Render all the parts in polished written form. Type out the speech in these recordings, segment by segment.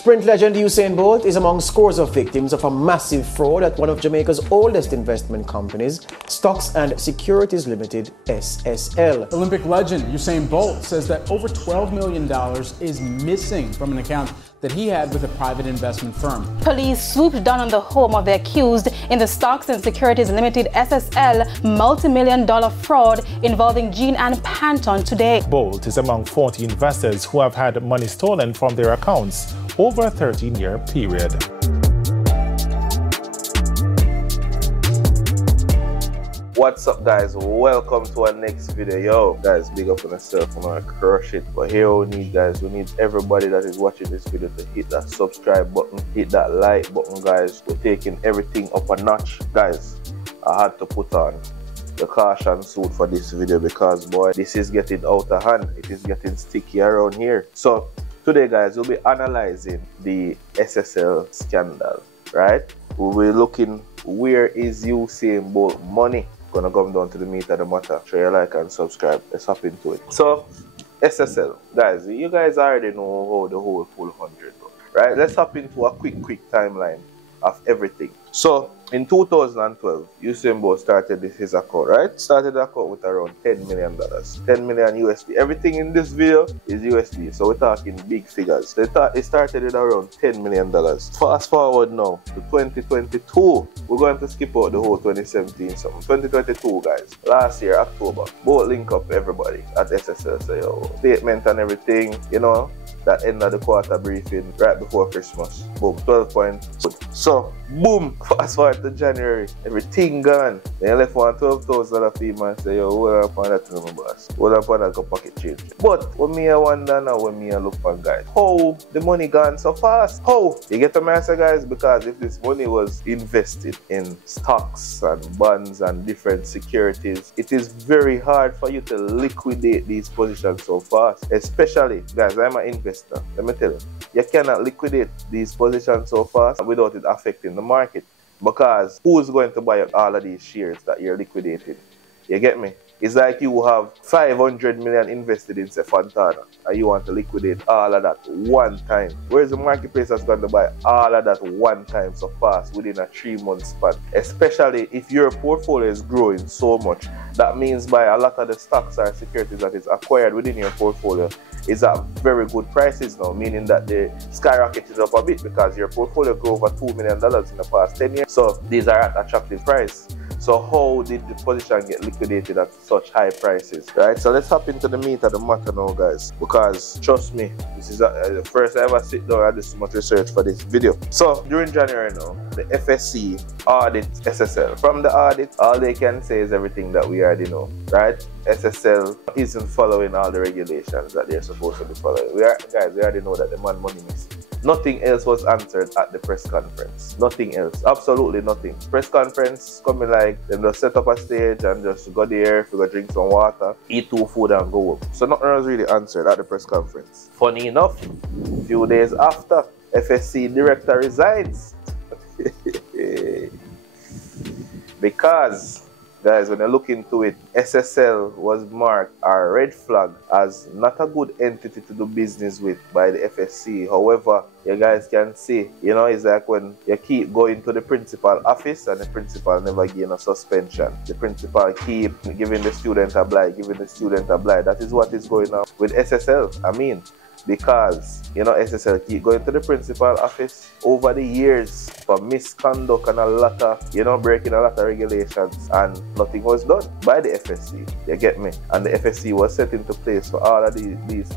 Sprint legend Usain Bolt is among scores of victims of a massive fraud at one of Jamaica's oldest investment companies, Stocks and Securities Limited, SSL. Olympic legend Usain Bolt says that over $12 million is missing from an account that he had with a private investment firm. Police swooped down on the home of the accused in the Stocks and Securities Limited SSL multi-million-dollar fraud involving Jean and Panton today. Bolt is among 40 investors who have had money stolen from their accounts over a 13-year period. What's up, guys? Welcome to our next video. Yo guys, big up on yourself. I'm gonna crush it. But here we need everybody that is watching this video to hit that subscribe button, hit that like button, guys. We're taking everything up a notch, guys. I had to put on the caution suit for this video because, boy, this is getting out of hand. It is getting sticky around here. So today, guys, we'll be analyzing the SSL scandal, right? We'll be looking, where is Usain Bolt money? Gonna come down to the meat of the matter. Show your like and subscribe. Let's hop into it. So SSL, guys, you guys already know how the whole full 100 goes, right? Let's hop into a quick timeline of everything. So in 2012, Usain Bolt started his account, right? Started the account with around $10 million. 10 million USD. Everything in this video is USD, so we're talking big figures. It started at around $10 million. Fast forward now to 2022. We're going to skip out the whole 2017 something. 2022, guys. Last year, October. Both link up everybody at SSL. So, yo, statement and everything, you know, that end of the quarter briefing right before Christmas. Boom, 12 points. So, boom, fast forward to January, everything gone. Then you left one $12,000 fee, man. Say, yo, hold up on that to my boss. Hold up on that go pocket change. But what me I wonder now, when me I look for, guys, how the money gone so fast? How? You get the answer, guys? Because if this money was invested in stocks and bonds and different securities, it is very hard for you to liquidate these positions so fast. Especially, guys, I'm an investor. Let me tell you, you cannot liquidate these positions so fast without it affecting the market. Because who's going to buy all of these shares that you're liquidating? You get me? It's like you have 500 million invested in say Fontana and you want to liquidate all of that one time. Whereas the marketplace that's going to buy all of that one time so fast within a 3-month span. Especially if your portfolio is growing so much. That means by a lot of the stocks or securities that is acquired within your portfolio is at very good prices now, meaning that they skyrocketed up a bit because your portfolio grew over $2 million in the past 10 years. So these are at attractive price. So how did the position get liquidated at such high prices, right? So let's hop into the meat of the matter now, guys, because trust me, this is the first I ever sit down and do so much research for this video. So during January now, the FSC audit SSL. From the audit, all they can say is everything that we already know, right? SSL isn't following all the regulations that they're supposed to be following. Guys, we already know that the man money missing. Nothing else was answered at the press conference. Nothing else. Absolutely nothing. Press conference coming like them just set up a stage and just go there, go drink some water, eat 2 food and go home. So nothing was really answered at the press conference. Funny enough, a few days after, FSC director resigns. Because, guys, when you look into it, SSL was marked a red flag as not a good entity to do business with by the FSC. However, you guys can see, you know, it's like when you keep going to the principal office and the principal never gain a suspension. The principal keep giving the student a blight, giving the student a blight. That is what is going on with SSL. I mean, because, you know, SSL keep going to the principal office over the years for misconduct and a lot of, you know, breaking a lot of regulations, and nothing was done by the FSC. You get me? And the FSC was set into place for all of these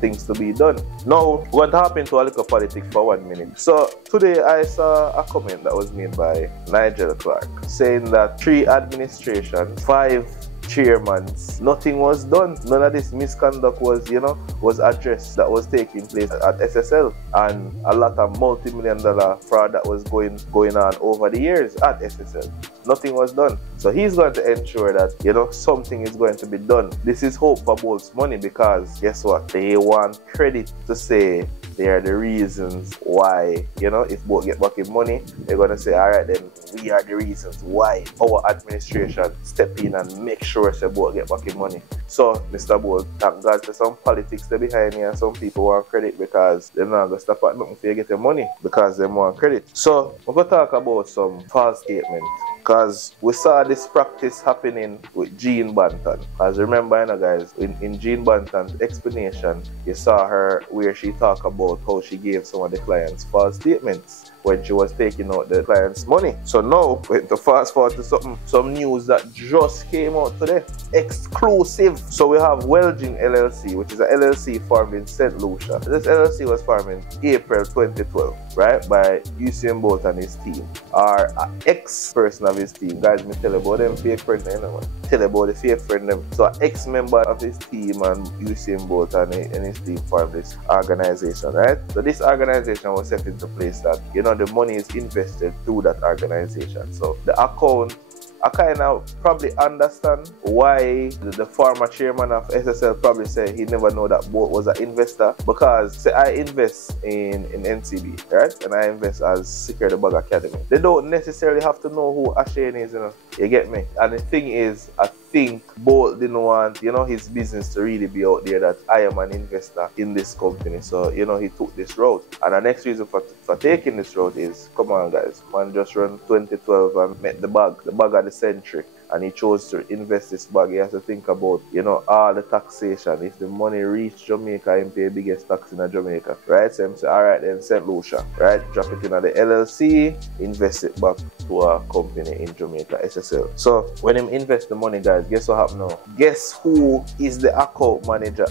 things to be done. Now, what happened to a little politics for 1 minute? So today I saw a comment that was made by Nigel Clark saying that 3 administrations, 5 chairmans, nothing was done. None of this misconduct was, you know, was addressed that was taking place at SSL, and a lot of multi-million-dollar fraud that was going on over the years at SSL. Nothing was done. So he's going to ensure that, you know, something is going to be done. This is hope for Bolt's money because guess what? They want credit to say they are the reasons why, you know, if both get back in money, they're going to say, all right, then we are the reasons why our administration step in and make sure they both get back in money. So, Mr. Bolt, thank God for some politics there behind me, and some people want credit because they're not going to stop at nothing for you get your money because they want credit. So, we're going to talk about some false statements, because we saw this practice happening with Jean Banton. As remember, you know, guys, in Jean Banton's explanation, you saw her where she talked about how she gave some of the clients false statements when she was taking out the client's money. So now, to fast forward to some news that just came out today. Exclusive. So we have Welging LLC, which is an LLC formed in St. Lucia. This LLC was formed in April 2012, right, by Usain Bolt and his team, or an ex-person of his team. Guys, me tell you about them fake friends, you know, tell you about the fake friend them. So an ex-member of his team and Usain Bolt and his team formed this organization, right? So this organization was set into place that, you know, the money is invested through that organization. So the account, I kind of probably understand why the former chairman of SSL probably said he never know that Bolt was an investor, because say I invest in NCB, right, and I invest as Secure the Bag Academy. They don't necessarily have to know who Ashane is, you know. You get me? And the thing is, I think Bolt didn't want, you know, his business to really be out there that I am an investor in this company. So, you know, he took this route. And the next reason for taking this route is, come on guys, man just run 2012 and met the bag of the century. And he chose to invest this bag. He has to think about, you know, all the taxation. If the money reach Jamaica, he pay the biggest tax in Jamaica, right? So he say, all right, then St. Lucia, right? Drop it in the LLC, invest it back to a company in Jamaica, SSL. So when him invest the money, guys, guess what happened now? Guess who is the account manager?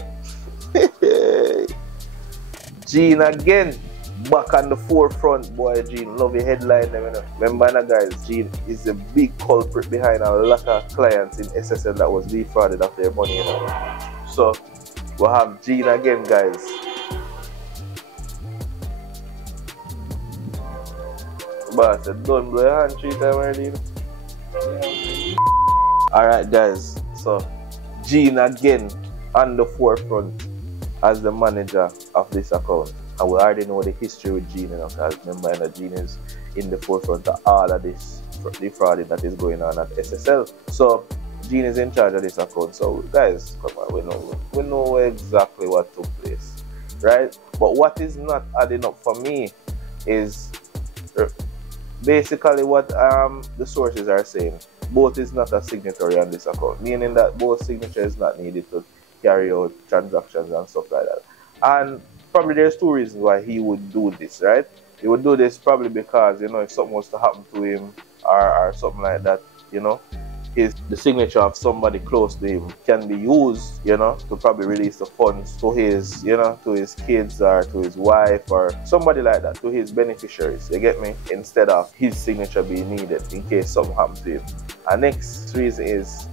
Jean again. Back on the forefront, boy. Jean, love your headline them, you know. Remember now, guys, Jean is the big culprit behind a lot of clients in SSL that was defrauded of their money, you know. So we'll have Jean again, guys. But I said, don't blow your hand 3 times already. Alright, guys, so Jean again on the forefront as the manager of this account. And we already know the history with Jean, you know, because remember, you know, Jean is in the forefront of all of this defrauding that is going on at SSL. So Jean is in charge of this account. So guys, come on, we know exactly what took place, right? But what is not adding up for me is basically what the sources are saying. Both is not a signatory on this account, meaning that both signature is not needed to carry out transactions and stuff like that. And probably there's 2 reasons why he would do this, right? He would do this probably because, you know, if something was to happen to him or something like that, you know, the signature of somebody close to him can be used, you know, to probably release the funds to his, you know, to his kids or to his wife or somebody like that, to his beneficiaries, you get me? Instead of his signature being needed in case something happens to him. And next reason is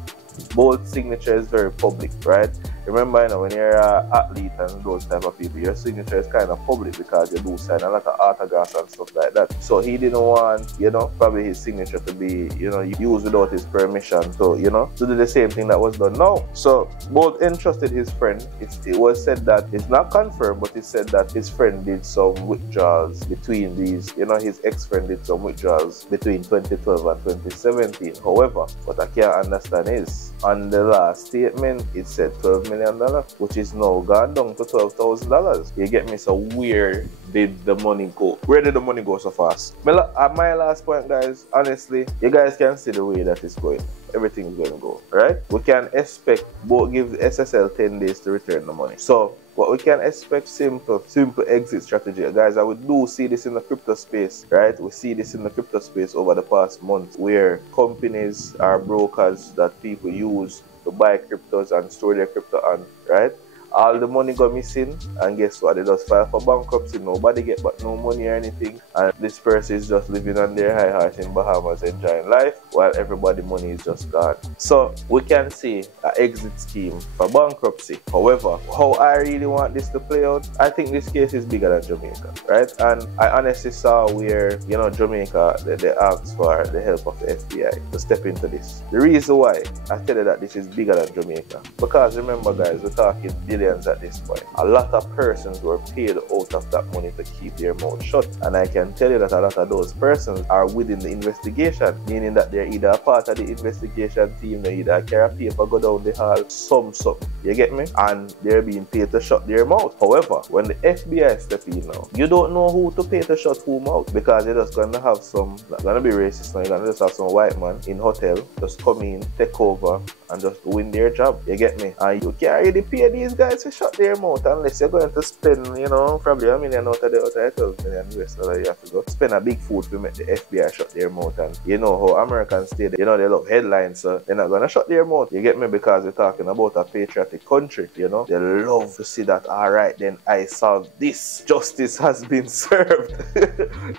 both signature is very public, right? Remember, you know, when you're an athlete and those type of people, your signature is kind of public because you do sign a lot of autographs and stuff like that. So he didn't want, you know, probably his signature to be, you know, used without his permission to, you know, to do the same thing that was done now. So Bolt entrusted his friend. It was said that, it's not confirmed, but it said that his friend did some withdrawals between these, you know, his ex-friend did some withdrawals between 2012 and 2017. However, what I can't understand is, on the last statement, it said $12 million, which is now gone down to $12,000. You get me? So where did the money go? Where did the money go so fast? At my last point, guys, honestly, you guys can see the way that it's going. Everything is going to go, right? We can expect Bolt give SSL 10 days to return the money. So what we can expect, simple exit strategy. Guys, I would do see this in the crypto space, right? We see this in the crypto space over the past month, where companies or brokers that people use to buy cryptos and store their crypto on, right? All the money got missing, and guess what? They just file for bankruptcy. Nobody get back no money or anything, and this person is just living on their high horse in Bahamas, enjoying life, while everybody's money is just gone. So we can see an exit scheme for bankruptcy. However, how I really want this to play out, I think this case is bigger than Jamaica, right? And I honestly saw where, you know, Jamaica, they asked for the help of the FBI to step into this. The reason why I tell you that this is bigger than Jamaica, because remember, guys, we're talking billions millions at this point. A lot of persons were paid out of that money to keep their mouth shut. And I can tell you that a lot of those persons are within the investigation, meaning that they're either a part of the investigation team, they either carry a paper, go down the hall, something. You get me? And they're being paid to shut their mouth. However, when the FBI step in now, you don't know who to pay to shut who mouth, because you're just gonna have some, not gonna be racist now, you're gonna just have some white man in hotel just come in, take over, and just win their job. You get me? And you can't really pay these guys to shut their mouth unless you're going to spend, you know, probably $1 million out of the 12 million US dollar you have to go spend a big food to make the FBI shut their mouth. And you know how Americans stay, you know, they love headlines, so they're not gonna shut their mouth. You get me? Because we're talking about a patriotic country, you know. They love to see that, alright, then I solved this. Justice has been served.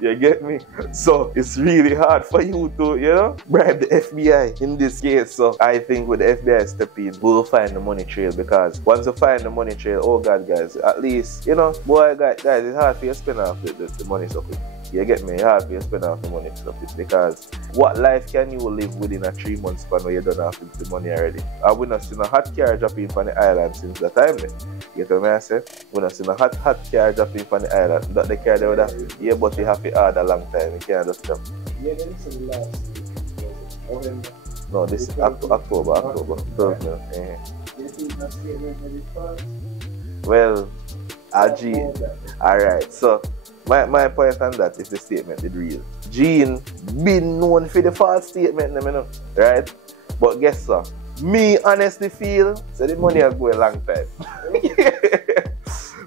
You get me? So it's really hard for you to, you know, bribe the FBI in this case. So I think with the FBI step in, we'll find the money trail, because once you find the money trail, oh God, guys, at least, you know, boy, guys, it's hard for you to spend off the money so quick. You get me? It's hard for you to spend off the money so quick, because what life can you live within a 3-month span where you don't have the money already? I would not seen a hot car dropping from the island since that time then. You get what I say? We not seen a hot car dropping from the island. That the car they would have, yeah, but you have to add a long time. You can't just jump. Yeah, then it's the last November. No, this is October. Well, alright, so my point on that is the statement is real. Gene been known for the false statement, you know, right? But guess what? Me honestly feel so the money will go a long time.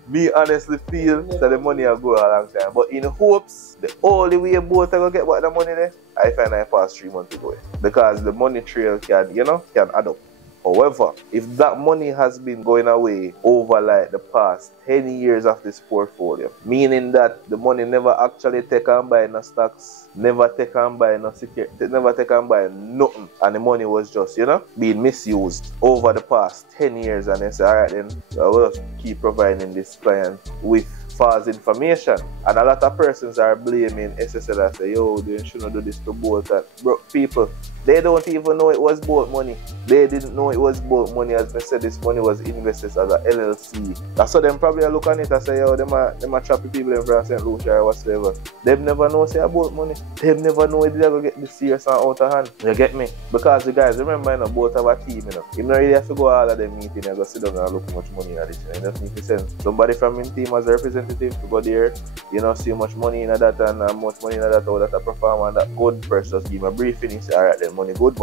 Me honestly feel that the money will go a long time. But in hopes, the only way both are going to get back the money there, I find I pass 3 months ago. Because the money trail can, you know, can add up. However, if that money has been going away over like the past 10 years of this portfolio, meaning that the money never actually take on by no stocks, never take on by no security, never take on by nothing, and the money was just, you know, being misused over the past 10 years, and they say, alright then, I will keep providing this client with false information. And a lot of persons are blaming SSL and say, yo, they shouldn't do this to both. Bro, people, they don't even know it was both money. They didn't know it was both money. As I said, this money was invested as a LLC. That's so them probably look on it and say, yo, them are trapping people in France, St. Lucia or whatsoever. Them never know say about money. Them never know it ever get this serious and out of hand. You get me? Because you guys remember, you know, both have a team, you know. You don't really have to go all of them meeting and go sit down and look how much money in this. You just need to send somebody from your team as a representative to go there, you know, see how much money in that and how much money in that, how that perform, and that good person just give him a briefing. He say, alright then, money good,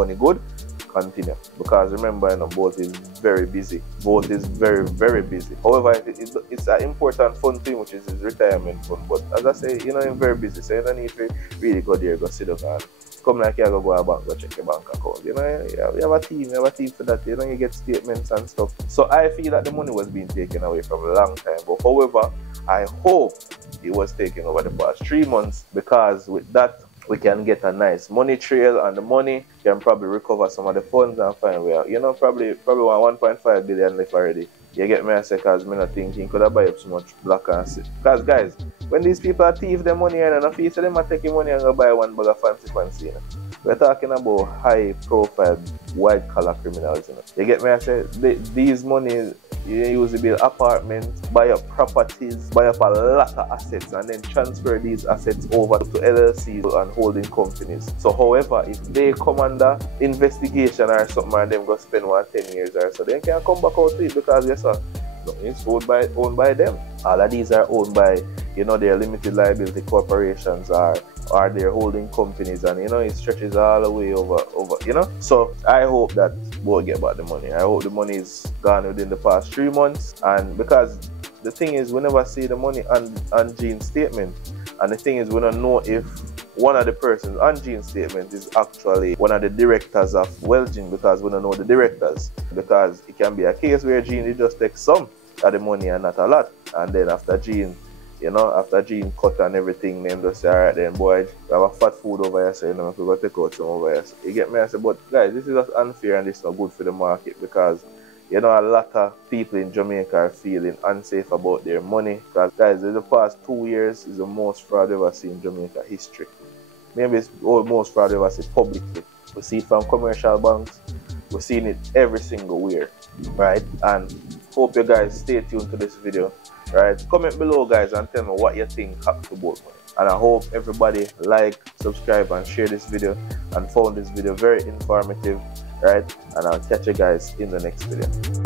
continue. Because remember, you know, both is very busy. Both is very, very busy. However, it's an important fund thing, which is his retirement fund. But as I say, you know, I'm very busy, so you don't need to really go there, go sit down and come like you go to a bank, go check your bank account. You know, you have a team for that, you know, you get statements and stuff. So I feel that the money was being taken away from a long time. But however, I hope it was taken over the past 3 months, because with that, we can get a nice money trail, and the money can probably recover some of the funds and find where, you know, probably 1.5 billion left already. You get me? I say, because I'm not thinking, could I buy up so much black and sit? Because guys, when these people are thief their money and if you say them are taking money and go buy one bag of fancy, you know? We're talking about high profile white collar criminals, you know? You get me? I say, these monies, you use to build apartments, buy up properties, buy up a lot of assets, and then transfer these assets over to LLCs and holding companies. So however, if they come under investigation or something and them go spend 10 years or so, they can come back out to it, because yes sir, it's owned by them. All of these are owned by, you know, their limited liability corporations or their holding companies, and you know, it stretches all the way over, you know. So I hope that we'll get back the money. I hope the money is gone within the past 3 months, and because the thing is, we never see the money on Gene's statement, and the thing is, we don't know if one of the persons on Gene's statement is actually one of the directors of Welgene, because we don't know the directors. Because it can be a case where Gene just takes some of the money and not a lot, and then after Gene, you know, after Gene cut and everything, then just say, alright then boy, we have a fat food over here, so you know, if we go take out some over here. So, you get me? I say, but guys, this is just unfair and it's not good for the market, because you know, a lot of people in Jamaica are feeling unsafe about their money. Because guys, the past 2 years is the most fraud we've ever seen in Jamaica history. Maybe it's the most fraud we've ever seen publicly. We see it from commercial banks, we're seeing it every single year, right? And Hope you guys stay tuned to this video. Right? Comment below, guys, and tell me what you think happened to boat money. And I hope everybody like, subscribe, and share this video and found this video very informative. Right? And I'll catch you guys in the next video.